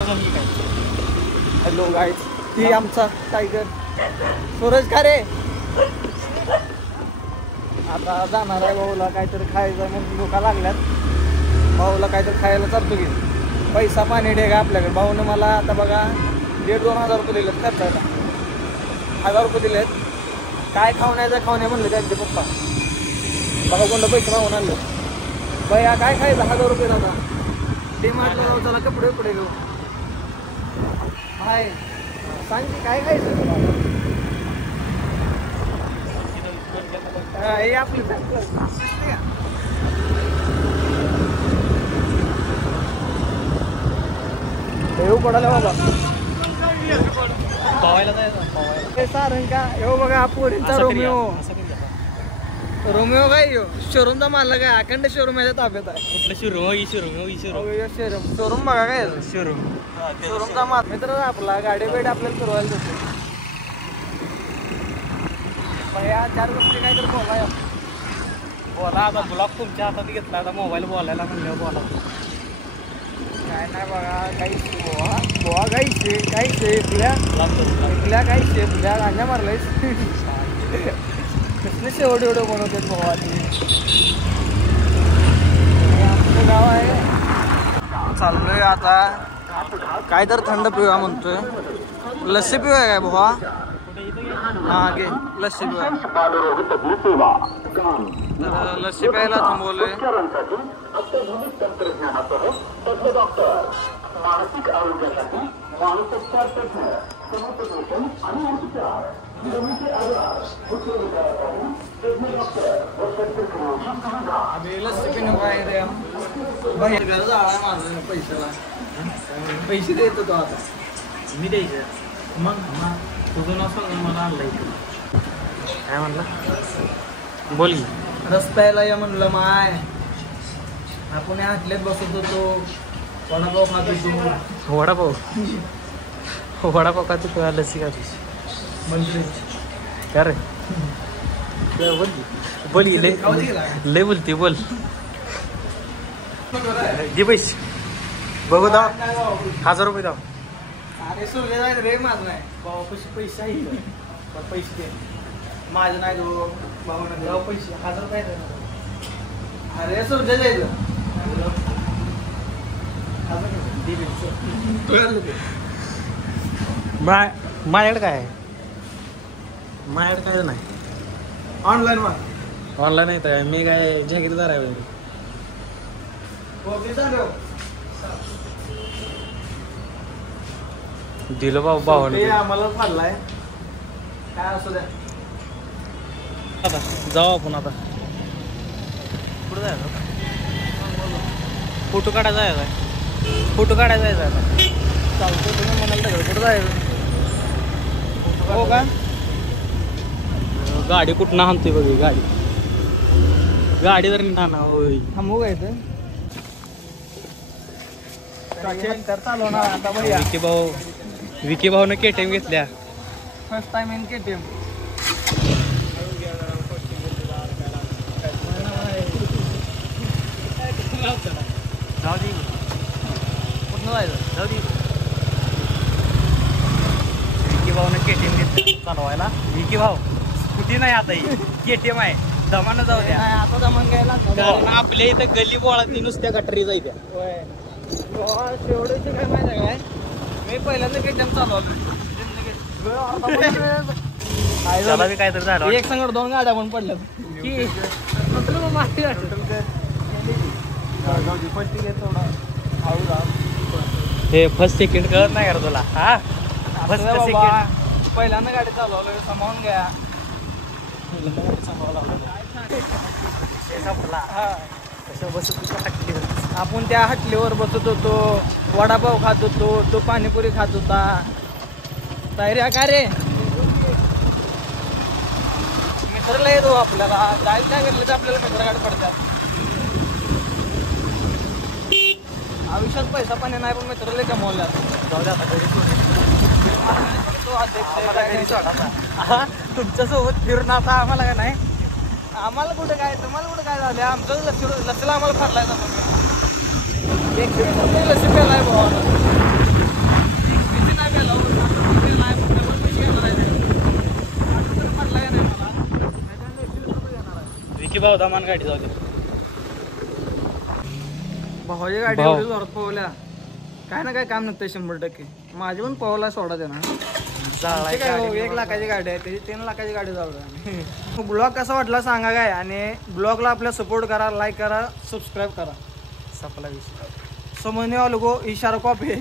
Hello guys, ही आमचा tiger Suraj खरे आता जाणार आहे. भाऊला काहीतरी खायचं म्हणून भुका लागल्यात. भाऊला काहीतरी खायला चालतो की पैसा पाणी ढेगा आपल्याकडे. भाऊनं मला आता बघा 1,500-2,000 रुपये दिलेत खर्चायला. 1000 रुपये दिलेत. काय खावणे म्हणले त्यांचे पप्पा. बघा कोणतं पैसे मागून आणले. भैया काय खायचं? 1000 रुपये दादा. डीमार्टला जाऊ, चला कपडे घेऊ. हाय सांग की काय खायचं? हे आपली येऊ पडायला बाबा पवायला जायचं सारंग का येऊ बघा. पोरींचा रोमिओ काय यो शोरूमचा मानला काय अखंड शोरूम याच्या ताब्यात आहे. कुठलं शोरूम बघा काय शोरूमचा माल मित्र आपला गाडी बेडी आपल्याला फिरवायला देतो. 4 गोष्टी काय तर बोला. आता ब्लॉग तुमच्या हातात घेतला. आता मोबाईल बोलायला म्हणलं बोला. काय नाही बघा. काहीच बोवा काहीच इकल्या काहीच तुझ्या गांजा मारलायस. कसले शेवट एवढं बनवतात भावा. आमचं गाव आहे. चाललोय आता काय तर थंड पिऊया म्हणतोय. लस्सी पिऊया काय भावा? हा घे लस्सी पिऊया. तर लस्सी प्यायला थांबवलोय. लस्सी पिणं काय रे बाहेर घर जाळा माझं पैशाला. पैसे देतो तो आता मी द्यायचं मग तुझं नाव सांग मला आणलंय. काय म्हणलं? बोल की. रस्त्याला या म्हणलं माय. आपण हाटल्यात बसत होतो. वडापाव खात होतो. वडापाव का तू लस्सी का तुझी मंत्री का रे? बोल लय बोलते बोल. दे पैसे बघू दाव. 1000 रुपये दाव. अरे सूर्य जायचं रे. माझं नाही भाऊ पैसे आहे. पैसे दे. माझं नाही तो भाऊ नाही पैसे 1000 रुपये. अरे सूर्य जायचं माझ्याकडे काय आहे? माझ्याकडे काय नाही. ऑनलाईन मग ऑनलाईन येत आहे. मी काय जॅकेटदार आहे. दिलं भावाने. आम्हाला फाडलाय. काय असू द्या. आता जाऊ आपण. आता कुठं जायचं? फोटो काढायचा आहे. फोटो काढायचा आहे आता. चालतो तुम्ही म्हणाल तर कुठं जायचं? हो का? गाडी कुठं आणतोय बघ. गाडी जर ना होय. थांबू काय तर चालवणार आता भैया. विकी भाऊने KTM घेतल्या. First time in KTM. जाऊ दे. कुठं जायचं? जाऊ दे. विकी भाऊने KTM घेतली चालवायला. विकी भाऊ स्कूटी नाही आता ही KTM आहे. दमानं जाऊ द्या. आता जमान घ्यायला कारण आपल्या इथं गल्ली बोळात नुसत्या गटरी जायत्या. शेवटची काय माहिती आहे काय? मी पहिल्यांदा KTM चालवलं. त्याला बी काहीतरी झालं. एक संगड 2 गाड्या पण पडल्या की हे फर्स्ट सेकंड कळत नाही का तुला? हा फर्स्ट सेकंड पहिल्यांदा गाडी चालवलं. सांभाळून घ्या. आपण त्या हटलीवर बसत होतो. वडापाव खात होतो. तो पाणीपुरी खात होता. तयारी का रे? मित्राला येतो आपल्याला. जायला काय घेतलं तर आपल्याला मित्राकडे पडतात. आयुष्यात पैसा पाणी नाही पण मित्राला कमवल्या. जाऊ द्या आता घरी. तुमच्यासोबत फिरून आता आम्हाला काय नाही. आम्हाला कुठं काय तुम्हाला कुठं काय झालं? आमचं लसीला आम्हाला फाडलाय. लसी प्यायलाय भावा. विकी भाऊ दामान गाडी जाऊ दे. भावाची गाडी भाऊ. एवढी जोरात पोहल्या काय ना काय काम नसतं 100%. माझी पण पोहला सोडा दे ना. जाळाय ते काय हो, गाडी 1 लाखाची गाडी आहे त्याची 3 लाखाची गाडी जाऊ. ब्लॉग कसा वाटला सांगा काय, आणि ब्लॉगला आपल्या सपोर्ट करा, लाईक करा, सबस्क्राईब करा. सपला विषय. समजणे वालों को इशारा कॉपी